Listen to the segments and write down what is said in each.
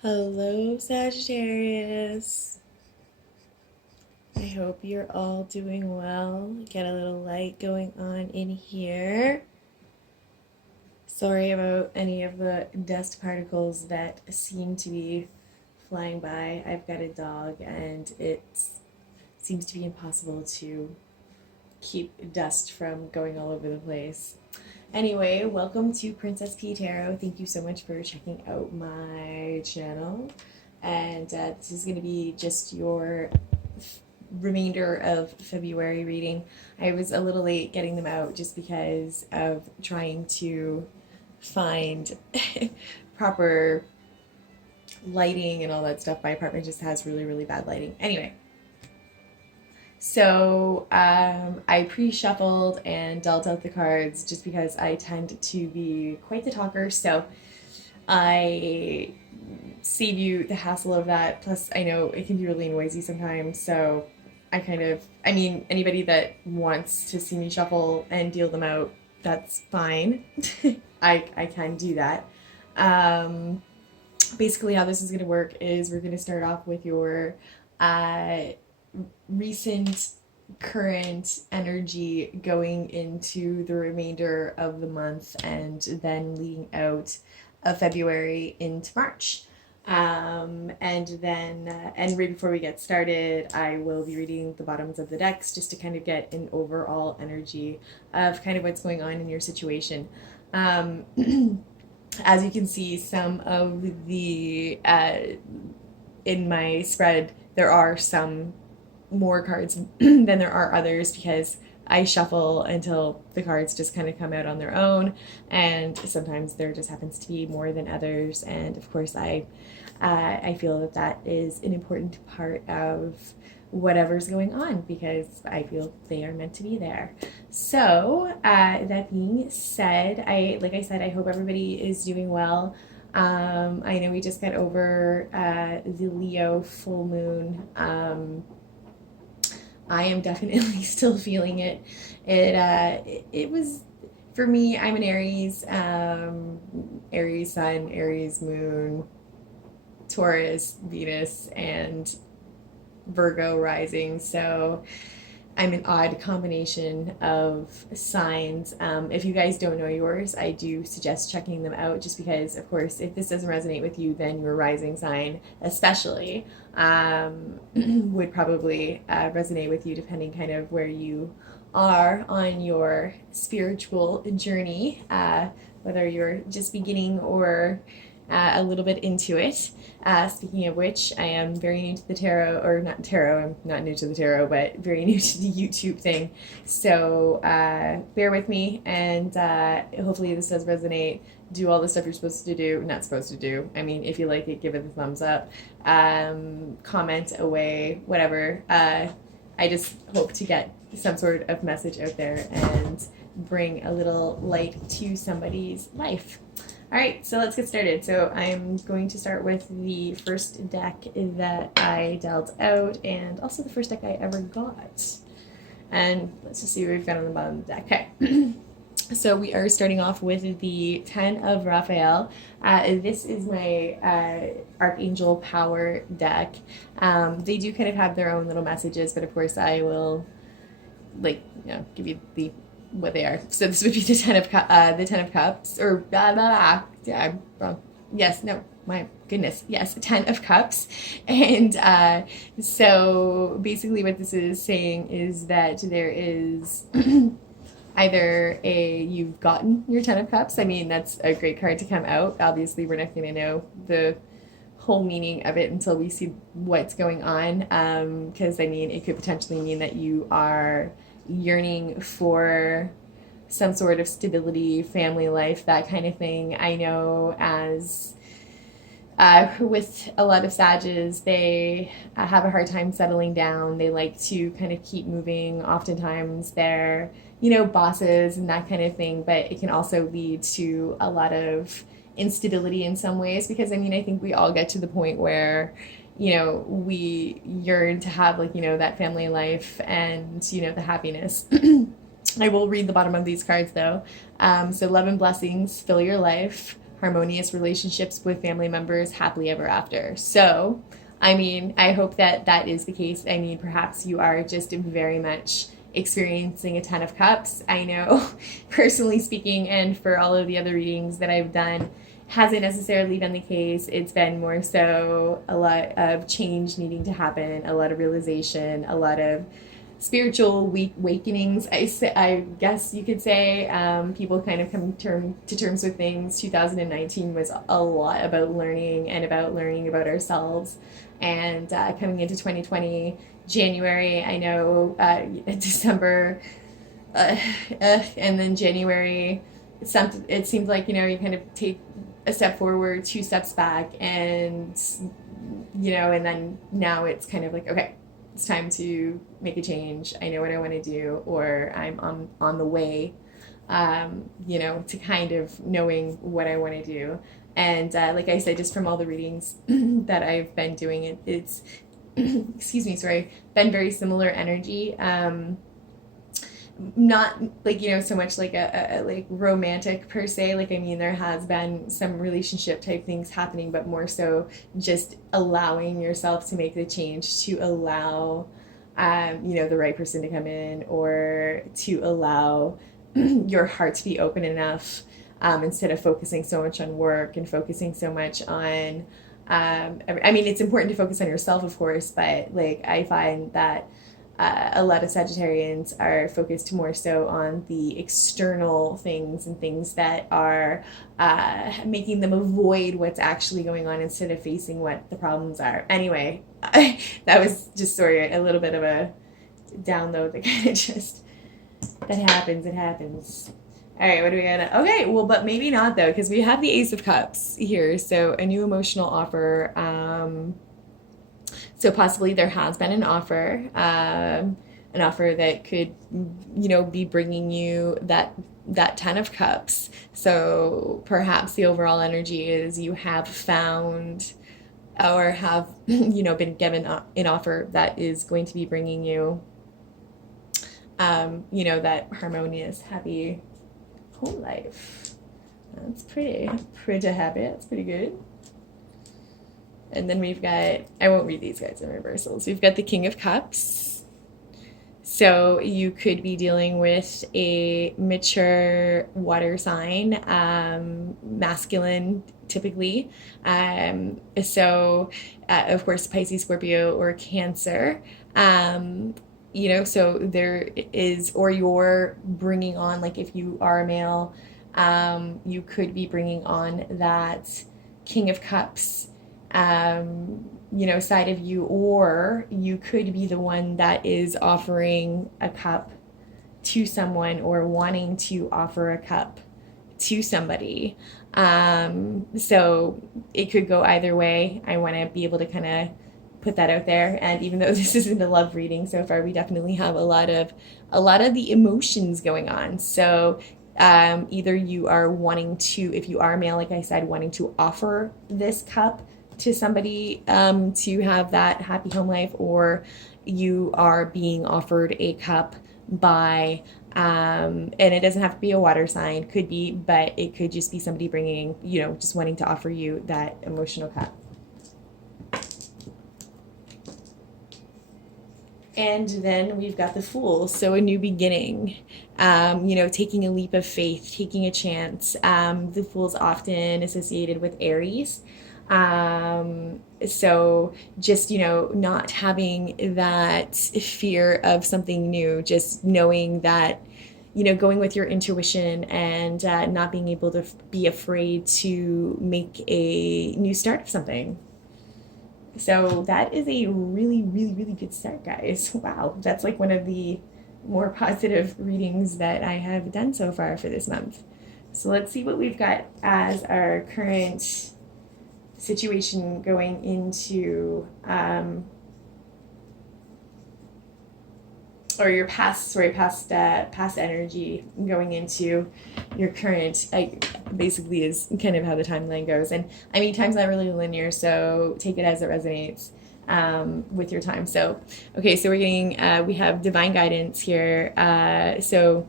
Hello, Sagittarius. I hope you're all doing well. Get a little light going on in here. Sorry about any of the dust particles that seem to be flying by. I've got a dog and it seems to be impossible to keep dust from going all over the place. Anyway, welcome to Princess P Tarot. Thank you so much for checking out my channel. And this is going to be just your remainder of February reading. I was a little late getting them out just because of trying to find proper lighting and all that stuff. My apartment just has really, really bad lighting. Anyway, so I pre-shuffled and dealt out the cards just because I tend to be quite the talker. So I save you the hassle of that. Plus, I know it can be really noisy sometimes. So anybody that wants to see me shuffle and deal them out, that's fine. I can do that. Basically, how this is going to work is we're going to start off with your recent current energy going into the remainder of the month and then leading out of February into March. And right before we get started, I will be reading the bottoms of the decks just to kind of get an overall energy of kind of what's going on in your situation. As you can see, some of the in my spread, there are some more cards than there are others because I shuffle until the cards just kind of come out on their own, and sometimes there just happens to be more than others. And of course, I feel that that is an important part of whatever's going on because I feel they are meant to be there. So that being said, like I said, I hope everybody is doing well. I know we just got over the Leo full moon. I am definitely still feeling it. It was, for me, I'm an Aries, Aries sun, Aries moon, Taurus, Venus, and Virgo rising. So I'm an odd combination of signs. If you guys don't know yours, I do suggest checking them out just because, of course, if this doesn't resonate with you, then your rising sign especially would probably resonate with you depending kind of where you are on your spiritual journey, whether you're just beginning or a little bit into it. Speaking of which, I am very new to the tarot, or not tarot, I'm not new to the tarot, but very new to the YouTube thing. So bear with me, and hopefully this does resonate. Do all the stuff you're supposed to do, not supposed to do. I mean, if you like it, give it a thumbs up. Comment away, whatever. I just hope to get some sort of message out there and bring a little light to somebody's life. All right, so let's get started. So I'm going to start with the first deck that I dealt out and also the first deck I ever got. And let's just see what we've got on the bottom of the deck. Okay. So we are starting off with the 10 of Raphael. This is my Archangel Power deck. They do kind of have their own little messages, but of course I will give you the what they are. So this would be the Ten of Cups, or yeah, I'm wrong. Yes, no, my goodness, yes, Ten of Cups. And so basically what this is saying is that there is either you've gotten your Ten of Cups. I mean, that's a great card to come out. Obviously, we're not going to know the whole meaning of it until we see what's going on, because I mean, it could potentially mean that you are yearning for some sort of stability, family life, that kind of thing. I know as with a lot of Sages, they have a hard time settling down. They like to kind of keep moving. Oftentimes they're, bosses and that kind of thing, but it can also lead to a lot of instability in some ways because, I mean, I think we all get to the point where we yearn to have that family life and, the happiness. I will read the bottom of these cards though. So love and blessings fill your life. harmonious relationships with family members happily ever after. So, I mean, I hope that that is the case. I mean, perhaps you are just very much experiencing a 10 of cups. I know, personally speaking, and for all of the other readings that I've done, hasn't necessarily been the case. It's been more so a lot of change needing to happen, a lot of realization, a lot of spiritual awakenings, I guess you could say. People kind of come to terms with things. 2019 was a lot about learning and about learning about ourselves. And coming into 2020, January, I know, December, and then January, it seems like, you kind of take a step forward, two steps back, and, and then now it's kind of like, okay, it's time to make a change. I know what I want to do, or I'm on the way, to kind of knowing what I want to do. And like I said, just from all the readings that I've been doing, it's excuse me, sorry, been very similar energy. Not like, so much like a like romantic per se. Like, I mean, there has been some relationship type things happening, but more so just allowing yourself to make the change, to allow, the right person to come in, or to allow your heart to be open enough, instead of focusing so much on work and focusing so much on, I mean, it's important to focus on yourself, of course, but like, I find that a lot of Sagittarians are focused more so on the external things and things that are making them avoid what's actually going on instead of facing what the problems are. Anyway, that was just sort of a little bit of a download that kind of just, that happens, it happens. All right, what do we got? Okay, well, but maybe not though, because we have the Ace of Cups here. So a new emotional offer. So possibly there has been an offer that could, be bringing you that 10 of Cups. So perhaps the overall energy is you have found or have, been given an offer that is going to be bringing you, that harmonious, happy home life. That's pretty happy. That's pretty good. And then we've got, I won't read these guys in reversals. We've got the King of Cups. So you could be dealing with a mature water sign, masculine typically. Of course, Pisces, Scorpio, or Cancer. So there is, or you're bringing on, like if you are a male, you could be bringing on that King of Cups side of you, or you could be the one that is offering a cup to someone, or wanting to offer a cup to somebody. So it could go either way. I want to be able to kind of put that out there. And even though this isn't a love reading so far, we definitely have a lot of the emotions going on. So either you are wanting to, if you are a male, like I said, wanting to offer this cup to somebody, to have that happy home life, or you are being offered a cup by, and it doesn't have to be a water sign, could be, but it could just be somebody bringing, just wanting to offer you that emotional cup. And then we've got the Fool, so a new beginning, taking a leap of faith, taking a chance. The Fool's often associated with Aries. So just, not having that fear of something new, just knowing that, going with your intuition, and not being able to be afraid to make a new start of something. So that is a really, really, really good start, guys. Wow, that's like one of the more positive readings that I have done so far for this month. So let's see what we've got as our current situation going into, or your past energy going into your current, basically is kind of how the timeline goes. And I mean, time's not really linear, so take it as it resonates with your time. So, okay, so we're getting, we have divine guidance here. So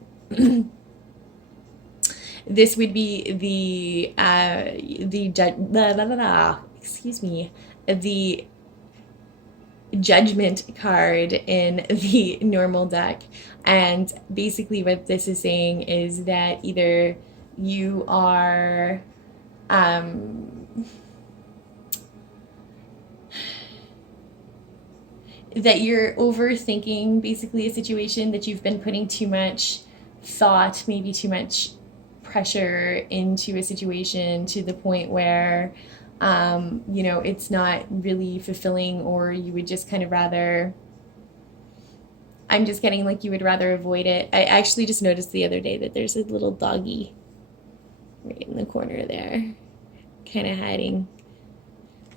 this would be excuse me, the judgment card in the normal deck. And basically what this is saying is that either you are that you're overthinking basically a situation, that you've been putting too much thought, maybe too much pressure into a situation to the point where it's not really fulfilling, or you would just kind of rather, I'm just getting like you would rather avoid it. I actually just noticed the other day that there's a little doggy right in the corner there, kind of hiding.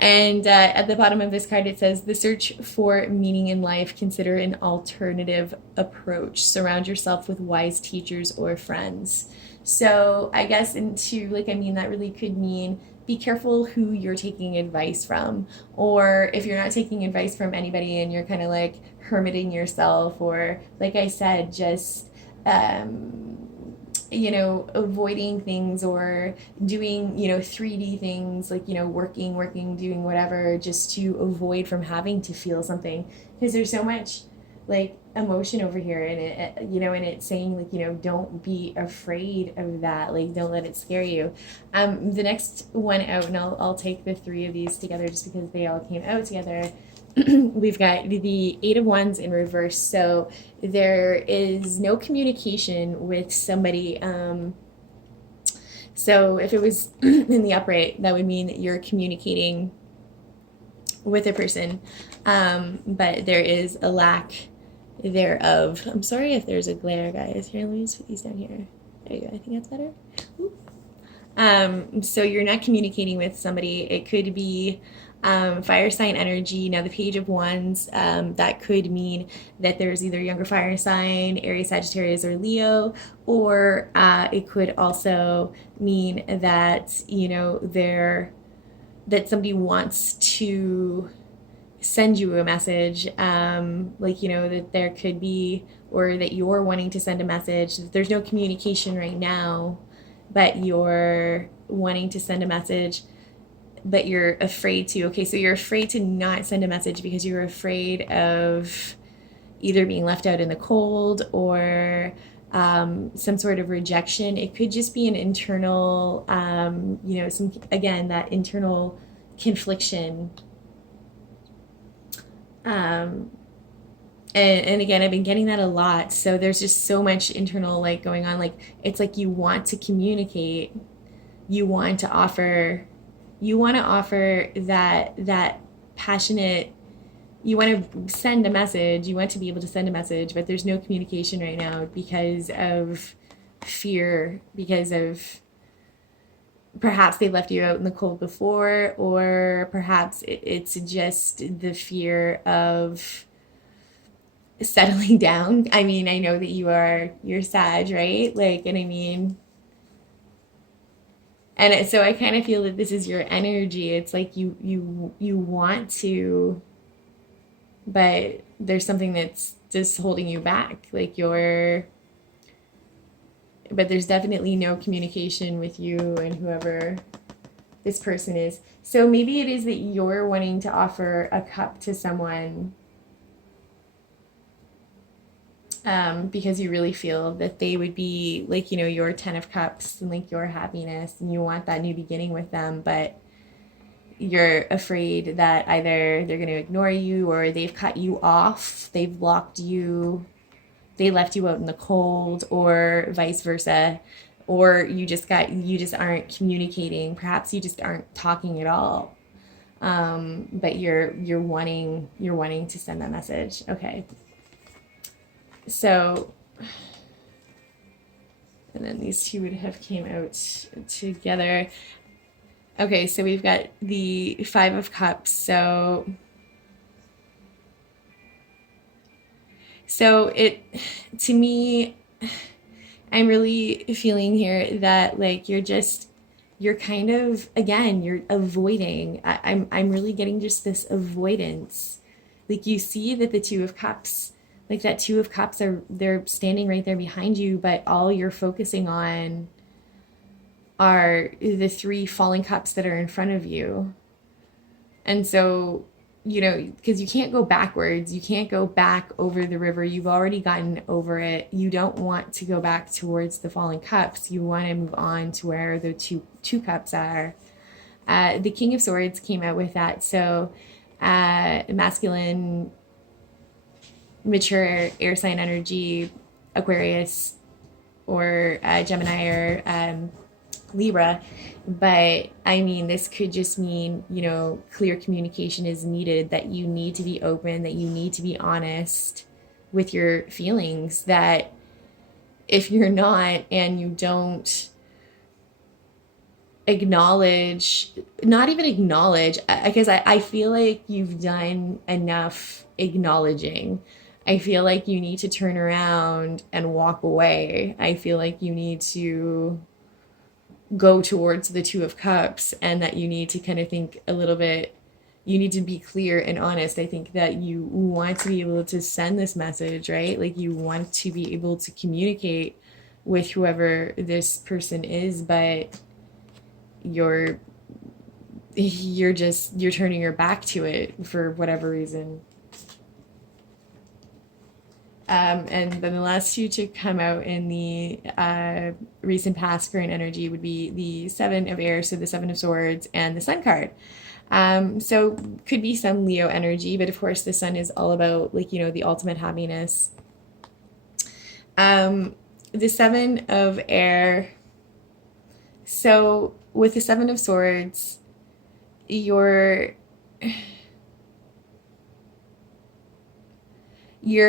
And at the bottom of this card, it says, the search for meaning in life, consider an alternative approach. Surround yourself with wise teachers or friends. So I guess that really could mean be careful who you're taking advice from. Or if you're not taking advice from anybody and you're kind of like hermiting yourself, or like I said, just avoiding things, or doing, 3D things, like, working, doing whatever, just to avoid from having to feel something. Because there's so much like emotion over here, and and it's saying like, don't be afraid of that. Like, don't let it scare you. The next one out, and I'll take the three of these together just because they all came out together. We've got the Eight of Wands in reverse. So there is no communication with somebody. So if it was in the upright, that would mean that you're communicating with a person. But there is a lack thereof. I'm sorry if there's a glare, guys. Here, let me just put these down here. There you go. I think that's better. So you're not communicating with somebody. It could be fire sign energy. Now the Page of Wands, that could mean that there's either younger fire sign, Aries, Sagittarius, or Leo, or it could also mean that that somebody wants to send you a message, that there could be, or that you're wanting to send a message. There's no communication right now, but you're wanting to send a message, but you're afraid to. Okay, so you're afraid to not send a message because you're afraid of either being left out in the cold, or some sort of rejection. It could just be an internal, that internal confliction. And again, I've been getting that a lot. So there's just so much internal going on. Like, it's like you want to communicate, you want to offer that passionate, you want to send a message, you want to be able to send a message, but there's no communication right now because of fear, because of perhaps they left you out in the cold before, or perhaps it's just the fear of settling down. I mean, I know that you're Sag, right? And so I kind of feel that this is your energy. It's like you want to, but there's something that's just holding you back. But there's definitely no communication with you and whoever this person is. So maybe it is that you're wanting to offer a cup to someone because you really feel that they would be your 10 of Cups and your happiness, and you want that new beginning with them, but you're afraid that either they're going to ignore you, or they've cut you off, they've blocked you, they left you out in the cold, or vice versa, or you just aren't communicating. Perhaps you just aren't talking at all, but you're wanting to send that message. Okay. So, and then these two would have came out together. Okay, so we've got the Five of Cups. So it, to me, I'm really feeling here that you're kind of, again, you're avoiding. I'm really getting just this avoidance. You see that the Two of Cups, that Two of Cups they're standing right there behind you, but all you're focusing on are the three falling cups that are in front of you. And so, because you can't go backwards, you can't go back over the river. You've already gotten over it. You don't want to go back towards the falling cups. You want to move on to where the two cups are. The King of Swords came out with that. So, masculine, mature air sign energy, Aquarius, or Gemini, or Libra. But I mean, this could just mean, clear communication is needed, that you need to be open, that you need to be honest with your feelings, that if you're not, and you don't acknowledge, not even acknowledge, because I feel like you've done enough acknowledging. I feel like you need to turn around and walk away. I feel like you need to go towards the Two of Cups, and that you need to kind of think a little bit, you need to be clear and honest. I think that you want to be able to send this message, right? Like, you want to be able to communicate with whoever this person is, but you're turning your back to it for whatever reason. And then the last two to come out in the recent past current energy would be the Seven of Air, so the Seven of Swords, and the Sun card. So could be some Leo energy, but of course the Sun is all about, like, the ultimate happiness. The Seven of Air. So with the Seven of Swords, you're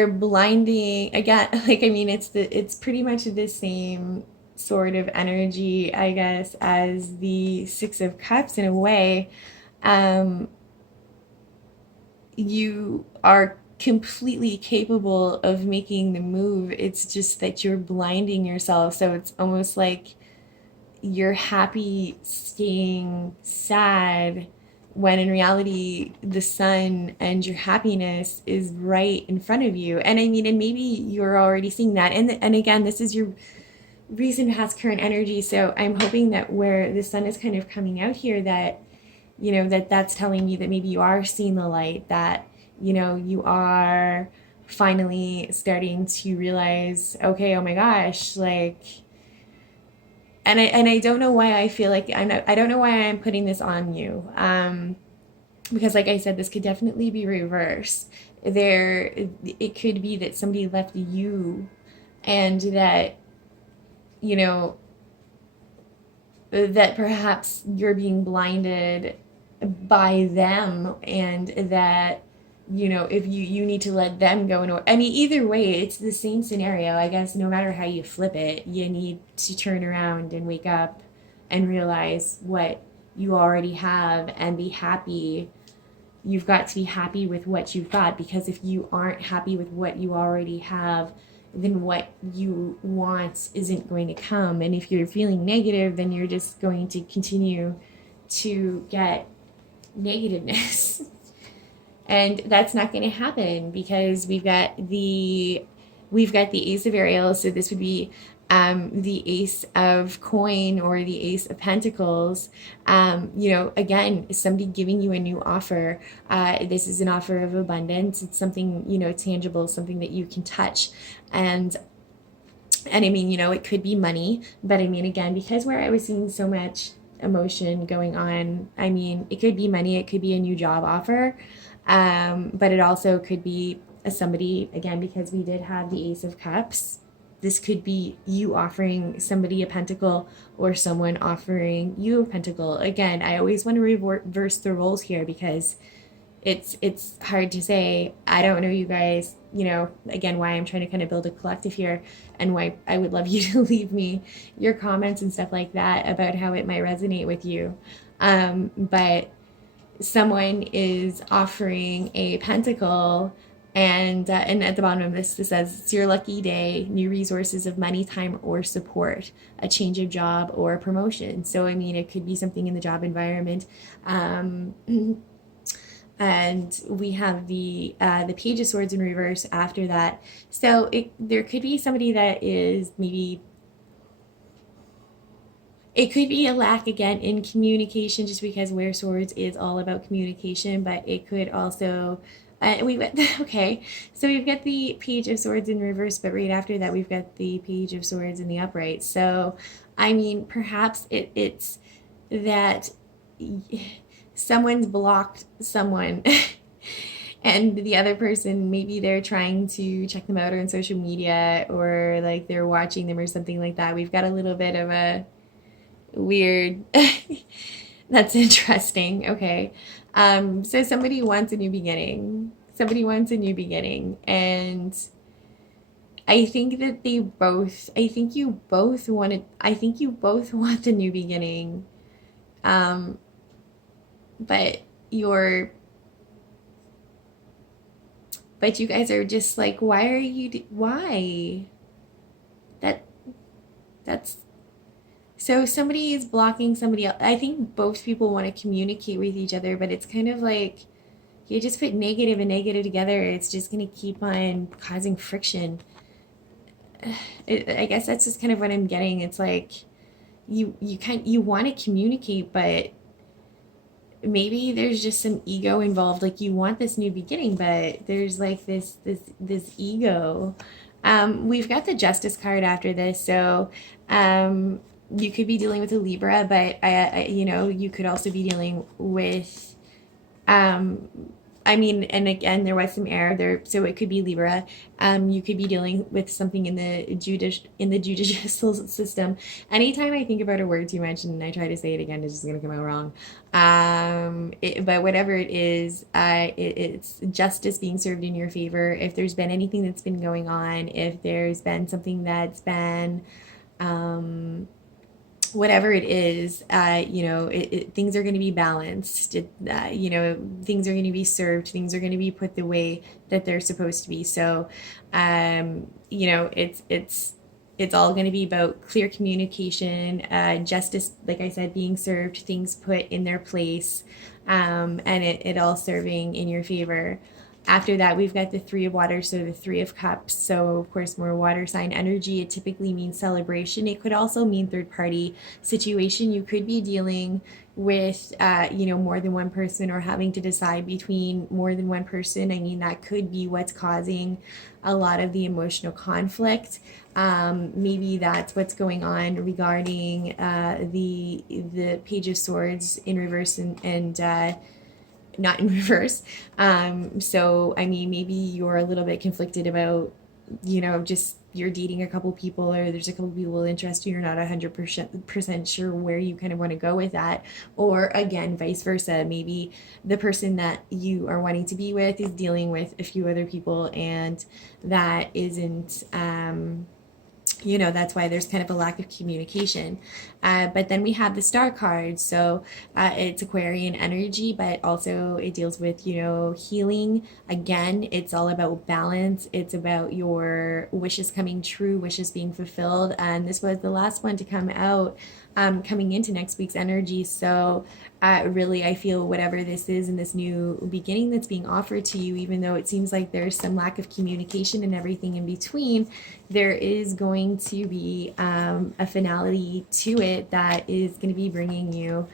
blinding again. Like, I mean, it's pretty much the same sort of energy, I guess, as the Six of Cups in a way. You are completely capable of making the move. It's just that you're blinding yourself. So it's almost like you're happy staying sad, when in reality the sun and your happiness is right in front of you. And I mean, and maybe you're already seeing that. And again, this is your recent past current energy. So I'm hoping that where the sun is kind of coming out here, that, that's telling you that maybe you are seeing the light, that, you are finally starting to realize, okay, oh my gosh, like, and I don't know why I feel like I don't know why I'm putting this on you. Because like I said, this could definitely be reversed. It could be that somebody left you, and that, that perhaps you're being blinded by them, and that, if you need to let them go. I mean, either way, it's the same scenario. I guess no matter how you flip it, you need to turn around and wake up and realize what you already have and be happy. You've got to be happy with what you've got, because if you aren't happy with what you already have, then what you want isn't going to come. And if you're feeling negative, then you're just going to continue to get negativeness. And that's not going to happen, because we've got the Ace of Ariel. So this would be the Ace of Coin, or the Ace of Pentacles. Again, somebody giving you a new offer. This is an offer of abundance. It's something, tangible, something that you can touch. And I mean, it could be money, but I mean, again, because where I was seeing so much emotion going on, I mean, it could be money, it could be a new job offer. But it also could be somebody, again, because we did have the Ace of Cups, this could be you offering somebody a pentacle, or someone offering you a pentacle. Again, I always want to reverse the roles here, because it's hard to say. I don't know, you guys, again, why I'm trying to kind of build a collective here, and why I would love you to leave me your comments and stuff like that about how it might resonate with you. But someone is offering a pentacle, and at the bottom of this, it says, it's your lucky day, new resources of money, time, or support, a change of job or promotion. So, I mean, it could be something in the job environment. And we have the Page of Swords in reverse after that. So there could be somebody that is maybe It could be a lack again in communication, just because where swords is all about communication, but it could also. We've got okay, so we've got the page of swords in reverse, but right after that we've got the page of swords in the upright. So, I mean, perhaps it's that someone's blocked someone and the other person, maybe they're trying to check them out on social media, or like they're watching them or something like that. We've got a little bit of a weird. That's interesting. Okay. So somebody wants a new beginning. Somebody wants a new beginning. And I think that I think you both want the new beginning. Um, but you're, but you guys are just like, why are you, why? That, that's So somebody is blocking somebody else. I think both people want to communicate with each other, but it's kind of like you just put negative and negative together. It's just going to keep on causing friction. I guess that's just kind of what I'm getting. It's like you want to communicate, but maybe there's just some ego involved. Like you want this new beginning, but there's like this ego. We've got the Justice card after this, so you could be dealing with a Libra, but you could also be dealing with um, I mean, and again, there was some error there, so it could be Libra. You could be dealing with something in the judicial system. Anytime I think about a word too much and I try to say it again, it's just gonna come out wrong. But whatever it is, it's justice being served in your favor. If there's been anything that's been going on, if there's been something that's been um, whatever it is, things are going to be balanced. Things are going to be served. Things are going to be put the way that they're supposed to be. So, it's all going to be about clear communication, justice, like I said, being served, things put in their place, and it all serving in your favor. After that, we've got the Three of Water, so the Three of Cups. So, of course, more water sign energy. It typically means celebration. It could also mean third party situation. You could be dealing with, more than one person, or having to decide between more than one person. I mean, that could be what's causing a lot of the emotional conflict. Maybe that's what's going on regarding the Page of Swords in reverse and not in reverse. So, I mean, maybe you're a little bit conflicted about, just you're dating a couple people, or there's a couple people interested, you're not 100% sure where you kind of want to go with that. Or again, vice versa. Maybe the person that you are wanting to be with is dealing with a few other people, and that isn't, that's why there's kind of a lack of communication. But then we have the Star card. So it's Aquarian energy, but also it deals with, healing. Again, it's all about balance. It's about your wishes coming true, wishes being fulfilled. And this was the last one to come out, coming into next week's energy. So really, I feel whatever this is in this new beginning that's being offered to you, even though it seems like there's some lack of communication and everything in between, there is going to be a finality to it that is going to be bringing you,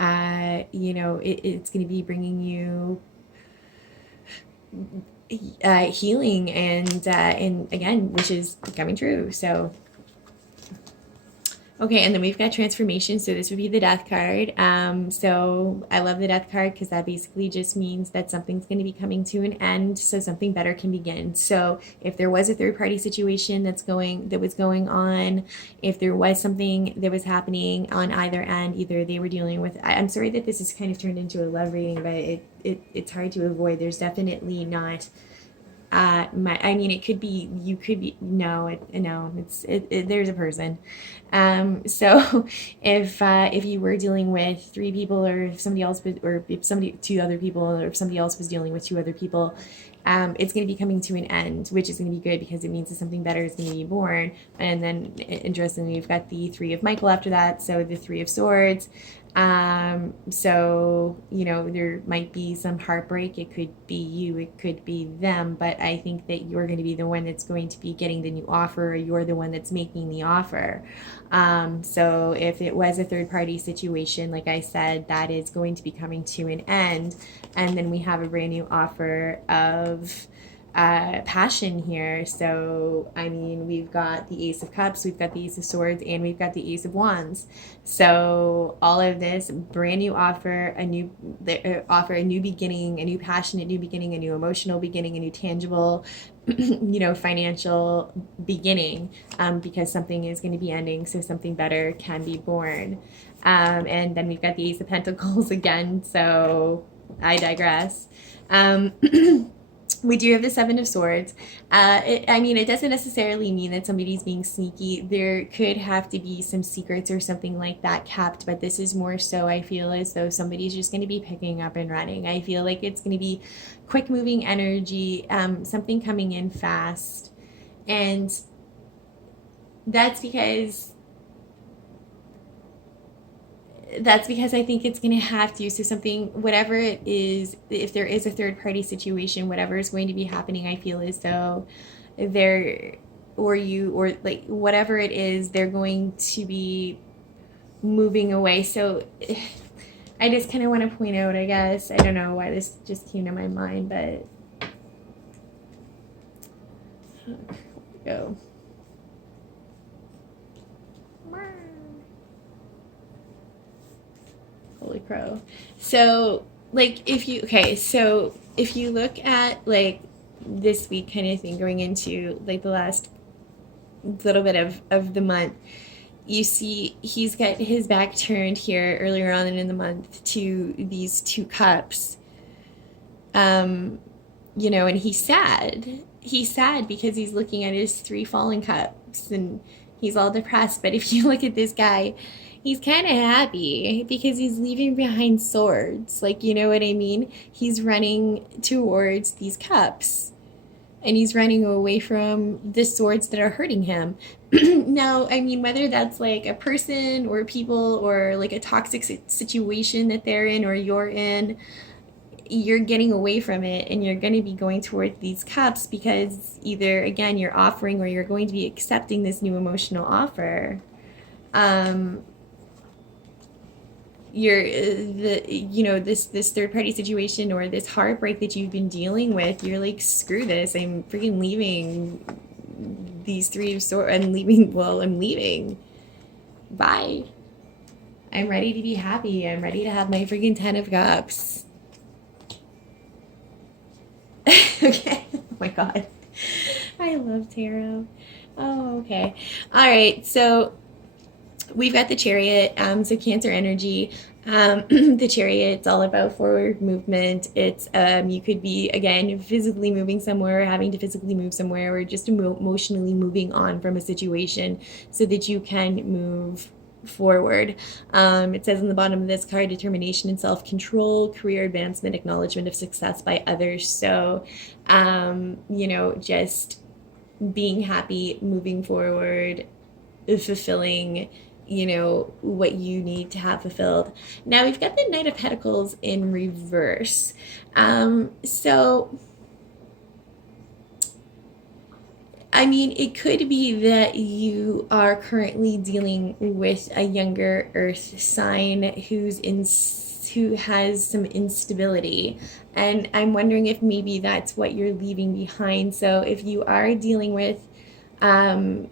it's going to be bringing you healing and again, wishes coming true. So. Okay, and then we've got transformation. So this would be the Death card. So I love the Death card because that basically just means that something's going to be coming to an end, so something better can begin. So if there was a third party situation that was going on, if there was something that was happening on either end, either they were dealing with. I'm sorry that this is kind of turned into a love reading, but it's hard to avoid. There's definitely not. It could be, you could be, no, there's a person. So if you were dealing with three people, or if somebody else was, or if two other people, or if somebody else was dealing with two other people, it's going to be coming to an end, which is going to be good because it means that something better is going to be born. And then interestingly, we've got the Three of Michael after that. So the Three of Swords. So, there might be some heartbreak. It could be you, it could be them, but I think that you're going to be the one that's going to be getting the new offer, or you're the one that's making the offer. So if it was a third party situation, like I said, that is going to be coming to an end. And then we have a brand new offer of passion here. So, I mean, we've got the Ace of Cups, we've got the Ace of Swords, and we've got the Ace of Wands. So, all of this brand new offer, a new offer, a new beginning, a new passionate new beginning, a new emotional beginning, a new tangible, financial beginning, because something is going to be ending, so something better can be born. And then we've got the Ace of Pentacles again. So, I digress. We do have the Seven of Swords. It doesn't necessarily mean that somebody's being sneaky. There could have to be some secrets or something like that kept, but this is more so, I feel as though somebody's just going to be picking up and running. I feel like it's going to be quick moving energy, something coming in fast. And that's because I think it's going to have to. So something, whatever it is, if there is a third party situation, whatever is going to be happening, I feel as though whatever it is, they're going to be moving away. So I just kind of want to point out, I guess, I don't know why this just came to my mind, but here we go. Holy crow. So, if you look at, this week kind of thing going into, the last little bit of the month, you see he's got his back turned here earlier on in the month to these two cups. And he's sad. He's sad because he's looking at his three fallen cups and he's all depressed. But if you look at this guy, he's kind of happy because he's leaving behind swords. You know what I mean? He's running towards these cups and he's running away from the swords that are hurting him. Now, I mean, whether that's a person or people or a toxic situation that they're in or you're in, you're getting away from it and you're going to be going towards these cups because either, again, you're offering or you're going to be accepting this new emotional offer. This third party situation or this heartbreak that you've been dealing with, you're like, screw this, I'm freaking leaving these three of swords. I'm leaving. Bye. I'm ready to be happy. I'm ready to have my freaking 10 of cups. Okay. Oh my god. I love tarot. Oh, okay. All right. So we've got the Chariot, so Cancer energy. The Chariot, it's all about forward movement. It's you could be, again, physically moving somewhere, or having to physically move somewhere, or just emotionally moving on from a situation so that you can move forward. It says on the bottom of this card, determination and self-control, career advancement, acknowledgement of success by others. So, just being happy, moving forward, fulfilling what you need to have fulfilled. Now we've got the Knight of Pentacles in reverse. So I mean, it could be that you are currently dealing with a younger earth sign who has some instability, and I'm wondering if maybe that's what you're leaving behind. So if you are dealing with a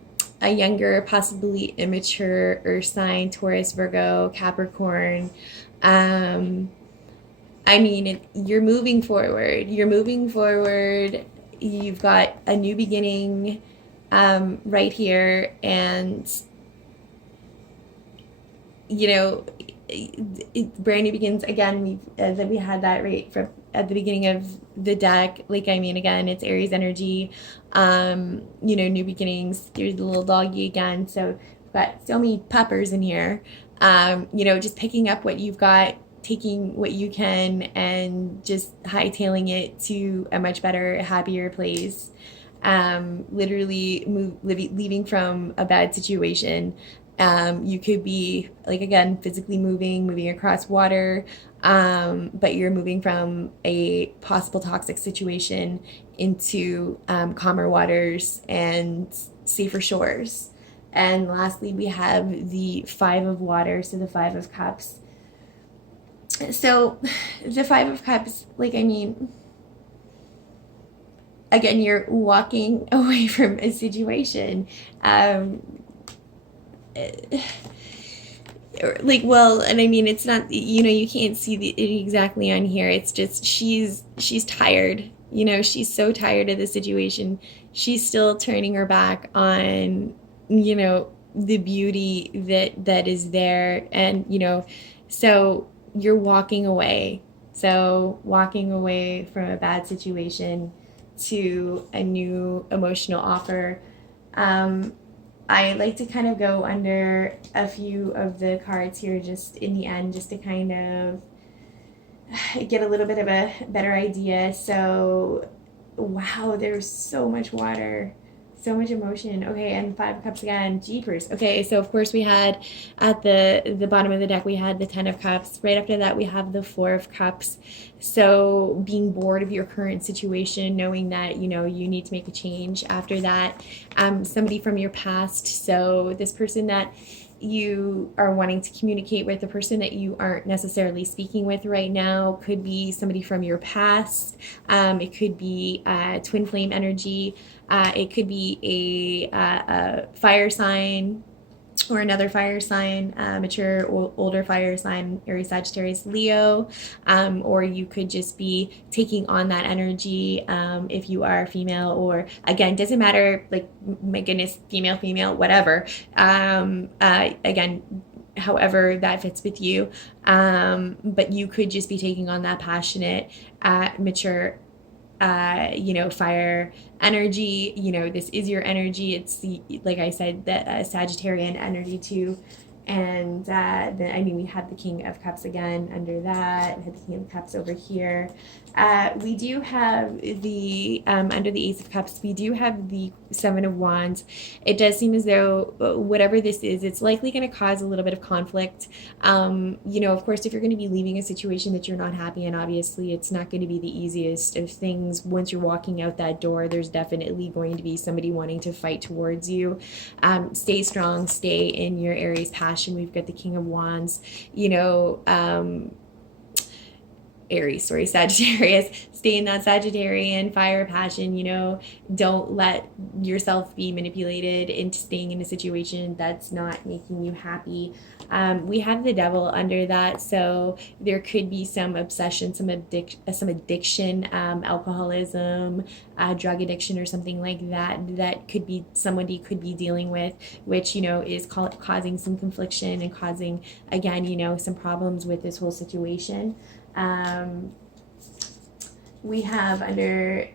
younger, possibly immature earth sign, Taurus, Virgo, Capricorn, you're moving forward. You've got a new beginning right here, and brand new begins again. We had that right from at the beginning of the deck. Again, it's Aries energy. New beginnings. There's the little doggy again. So we've got so many puppers in here. Just picking up what you've got, taking what you can, and just hightailing it to a much better, happier place. Literally leaving from a bad situation, You could be, like, again, physically moving across water, but you're moving from a possible toxic situation into calmer waters and safer shores. And lastly, we have the Five of Water, so the Five of Cups. So the Five of Cups, like, I mean, again, you're walking away from a situation. Um, like, well, and I mean, it's not, you can't see it exactly on here. It's just she's tired. She's so tired of the situation. She's still turning her back on, the beauty that is there. And so you're walking away. So walking away from a bad situation to a new emotional offer. I like to kind of go under a few of the cards here just in the end, just to kind of get a little bit of a better idea. So, wow, there's so much water, so much emotion. Okay, and Five of Cups again, jeepers. Okay, so of course we had at the bottom of the deck, we had the Ten of Cups. Right after that, we have the Four of Cups. So being bored of your current situation, knowing that, you need to make a change. After that, somebody from your past. So this person that you are wanting to communicate with, the person that you aren't necessarily speaking with right now, could be somebody from your past. It could be twin flame energy. It could be a fire sign or another fire sign, mature, older fire sign, Aries, Sagittarius, Leo, or you could just be taking on that energy if you are female, or again, doesn't matter, like, my goodness, female, whatever. Again, however that fits with you, but you could just be taking on that passionate, mature, fire energy. This is your energy. It's like I said, the Sagittarian energy too. And then, I mean, we have the King of Cups again under that. We have the King of Cups over here. We do have the, under the Ace of Cups, we do have the Seven of Wands. It does seem as though whatever this is, it's likely going to cause a little bit of conflict. Of course, if you're going to be leaving a situation that you're not happy in, obviously it's not going to be the easiest of things. Once you're walking out that door, there's definitely going to be somebody wanting to fight towards you. Stay strong, stay in your Aries passion. We've got the King of Wands, Sagittarius, stay in that Sagittarian fire passion. Don't let yourself be manipulated into staying in a situation that's not making you happy. We have the Devil under that, so there could be some obsession, some addiction, alcoholism, drug addiction, or something like that could be somebody could be dealing with, which is causing some confliction and causing, again, some problems with this whole situation. We have under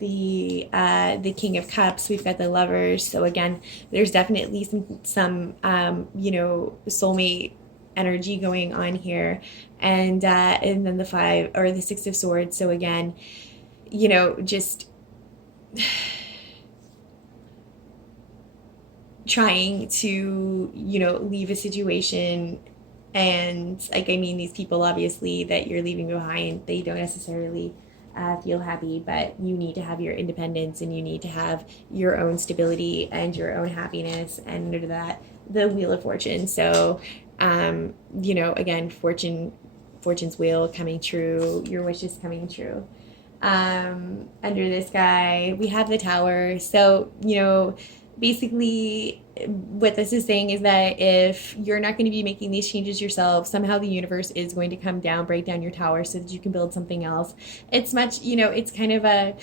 the King of Cups, we've got the Lovers. So again, there's definitely some soulmate energy going on here, and then the Six of Swords. So again, just trying to leave a situation. And, like, I mean, these people, obviously, that you're leaving behind, they don't necessarily feel happy, but you need to have your independence, and you need to have your own stability and your own happiness, and under that, the Wheel of Fortune. So, again, fortune's wheel coming true, your wishes coming true. Under this guy, we have the Tower. So, basically, what this is saying is that if you're not going to be making these changes yourself, somehow the universe is going to come down, break down your tower so that you can build something else. It's much, it's kind of a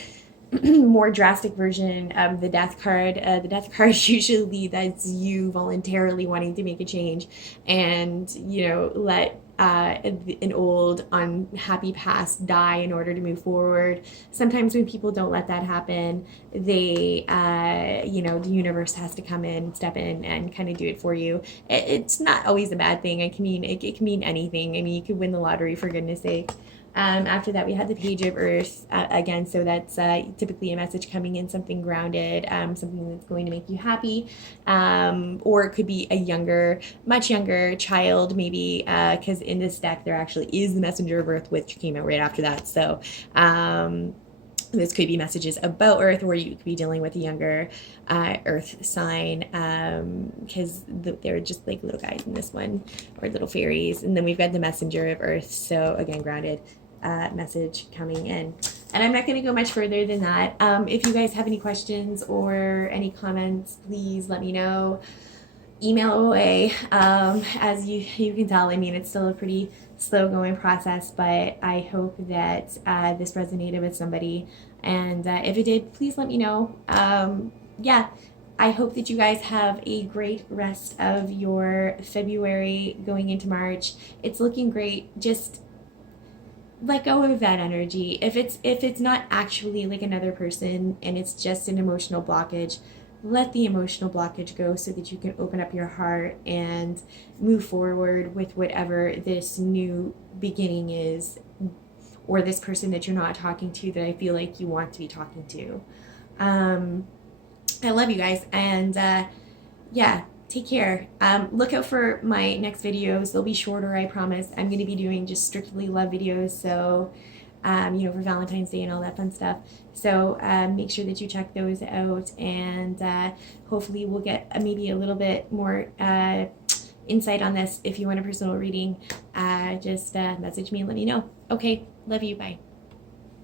more drastic version of the Death card. The Death card usually that's you voluntarily wanting to make a change and, let an old unhappy past die in order to move forward. Sometimes when people don't let that happen, they, the universe has to come in, step in, and kind of do it for you. It's not always a bad thing. It can mean anything. I mean, you could win the lottery, for goodness sake. After that, we had the Page of Earth again. So that's typically a message coming in, something grounded, something that's going to make you happy. Or it could be a younger, much younger child, maybe, because in this deck, there actually is the Messenger of Earth, which came out right after that. So, this could be messages about Earth, or you could be dealing with a younger Earth sign, because they're just like little guys in this one, or little fairies. And then we've got the Messenger of Earth, so again, grounded message coming in. And I'm not going to go much further than that. If you guys have any questions or any comments, please let me know. Email away. As you can tell, I mean, it's still a pretty slow going process, but I hope that this resonated with somebody. And if it did, please let me know. Yeah, I hope that you guys have a great rest of your February going into March. It's looking great. Just let go of that energy. If it's not actually like another person and it's just an emotional blockage, let the emotional blockage go so that you can open up your heart and move forward with whatever this new beginning is, or this person that you're not talking to that I feel like you want to be talking to. I love you guys, and yeah, take care. Look out for my next videos. They'll be shorter, I promise. I'm going to be doing just strictly love videos, so for Valentine's Day and all that fun stuff. So make sure that you check those out, and hopefully we'll get maybe a little bit more insight on this. If you want a personal reading, just message me and let me know. Okay, love you, bye.